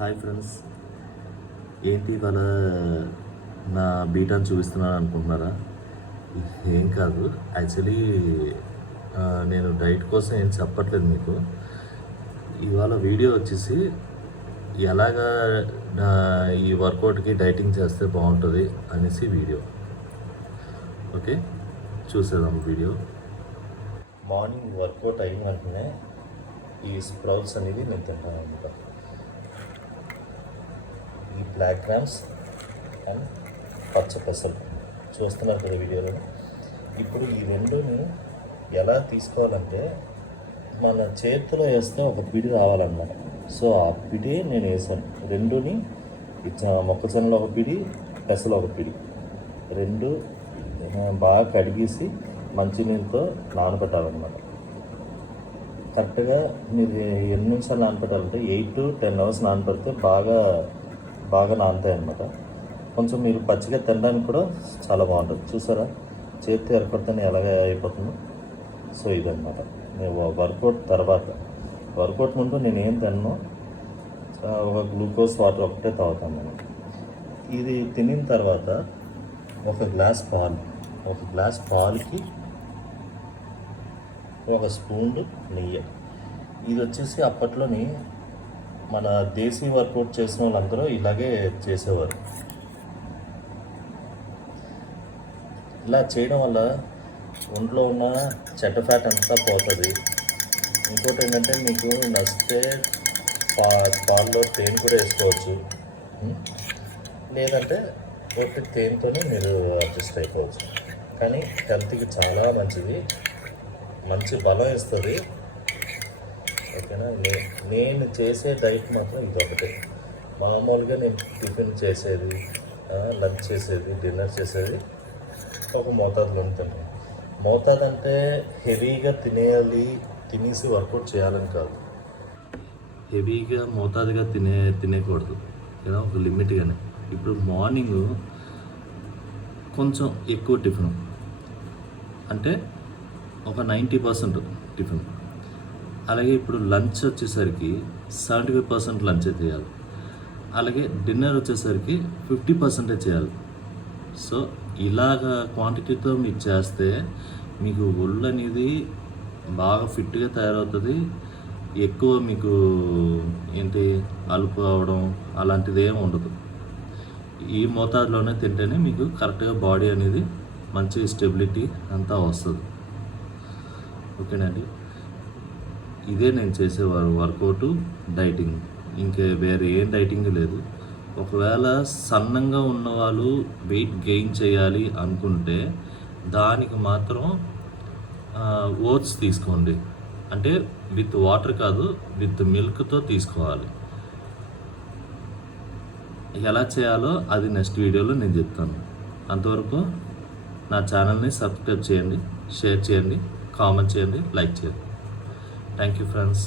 Hi friends, ఏంటి ఇవాళ నా బీటాన్ని చూపిస్తున్నాను అనుకుంటున్నారా? ఏం కాదు, యాక్చువల్లీ నేను డైట్ కోసం ఏం చెప్పట్లేదు మీకు. ఇవాళ వీడియో వచ్చేసి ఎలాగా ఈ వర్కౌట్కి డైటింగ్ చేస్తే బాగుంటుంది అనేసి వీడియో. ఓకే, చూసేద్దాం వీడియో. మార్నింగ్ వర్కౌట్ అయిన వెంటనే ఈ స్ప్రౌట్స్ అనేది నేను తింటాను అనమాట. ఈ బ్లాక్ గ్రామ్స్ అండ్ పచ్చ పెసలు చూస్తున్నారు కదా వీడియోలో. ఇప్పుడు ఈ రెండుని ఎలా తీసుకోవాలంటే, మన చేతిలో వేస్తే ఒక పిడి రావాలన్నమాట. సో ఆ పిడి నేను వేసాను. రెండుని మొక్కజొన్నలో ఒక పిడి, పెసలు ఒక పిడి, రెండు బాగా కడిగేసి మంచినీళ్ళతో నానబెట్టాలన్నమాట. కరెక్ట్గా మీరు ఎన్ని నిమిషాలు నానబెట్టాలంటే 8 to 10 hours నానబెడితే బాగా నానుతాయి అన్నమాట. కొంచెం మీరు పచ్చిగా తినడానికి కూడా చాలా బాగుంటుంది. చూసారా చేతి ఎరకొడితేనే ఎలాగ అయిపోతుందో. సో ఇదన్నమాట. నేను వర్కౌట్ తర్వాత, వర్కౌట్ ముందు నేను ఏం తిన్నాను, ఒక గ్లూకోజ్ వాటర్ ఒకటే తాగుతాను నేను. ఇది తినిన తర్వాత ఒక గ్లాస్ పాలుకి ఒక స్పూన్ నెయ్యి. ఇది వచ్చేసి అప్పట్లోని మన దేశీ వర్కౌట్ చేసిన వాళ్ళందరూ ఇలాగే చేసేవారు. ఇలా చేయడం వల్ల ఒంట్లో ఉన్న చెడ్డ ఫ్యాట్ అంతా పోతుంది. ఇంకోటి ఏంటంటే, మీకు నచ్చితే పాల్లో తేనె కూడా వేసుకోవచ్చు, లేదంటే ఒకటి తేనెతోనే మీరు అడ్జస్ట్ అయిపోవచ్చు. కానీ హెల్త్కి చాలా మంచిది, మంచి బలం ఇస్తుంది. ఓకేనా? నేను చేసే డైట్ మాత్రం ఇదొకటే. మామూలుగా నేను టిఫిన్ చేసేది, లంచ్ చేసేది, డిన్నర్ చేసేది ఒక మోతాదులో తింటాను. మోతాదు అంటే హెవీగా తినేసి వర్కౌట్ చేయాలని కాదు. హెవీగా మోతాదుగా తినేకూడదు, ఏదో ఒక లిమిట్గానే. ఇప్పుడు మార్నింగ్ కొంచెం ఎక్కువ టిఫిన్, అంటే ఒక 90% టిఫిన్. అలాగే ఇప్పుడు లంచ్ వచ్చేసరికి 75% లంచ్ చేయాలి. అలాగే డిన్నర్ వచ్చేసరికి 50% చేయాలి. సో ఇలాగా క్వాంటిటీతో మీరు చేస్తే మీకు ఒళ్ళు అనేది బాగా ఫిట్గా తయారవుతుంది. ఎక్కువ మీకు అలుపు అవడం అలాంటిది ఏమి ఉండదు. ఈ మోతాదులోనే తింటేనే మీకు కరెక్ట్గా బాడీ అనేది మంచి స్టెబిలిటీ అంతా వస్తుంది. ఓకేనండి, ఇదే నేను చేసే వర్కౌట్ డైటింగ్. ఇంకే వేరే ఏం డైటింగ్ లేదు. ఒకవేళ సన్నంగా ఉన్నవాళ్ళు వెయిట్ గెయిన్ చేయాలి అనుకుంటే దానికి మాత్రం ఓట్స్ తీసుకోండి. అంటే విత్ వాటర్ కాదు, విత్ మిల్క్తో తీసుకోవాలి. ఎలా చేయాలో అది నెక్స్ట్ వీడియోలో నేను చెప్తాను. అంతవరకు నా ఛానల్ని సబ్స్క్రైబ్ చేయండి, షేర్ చేయండి, కామెంట్ చేయండి, లైక్ చేయండి. Thank you friends.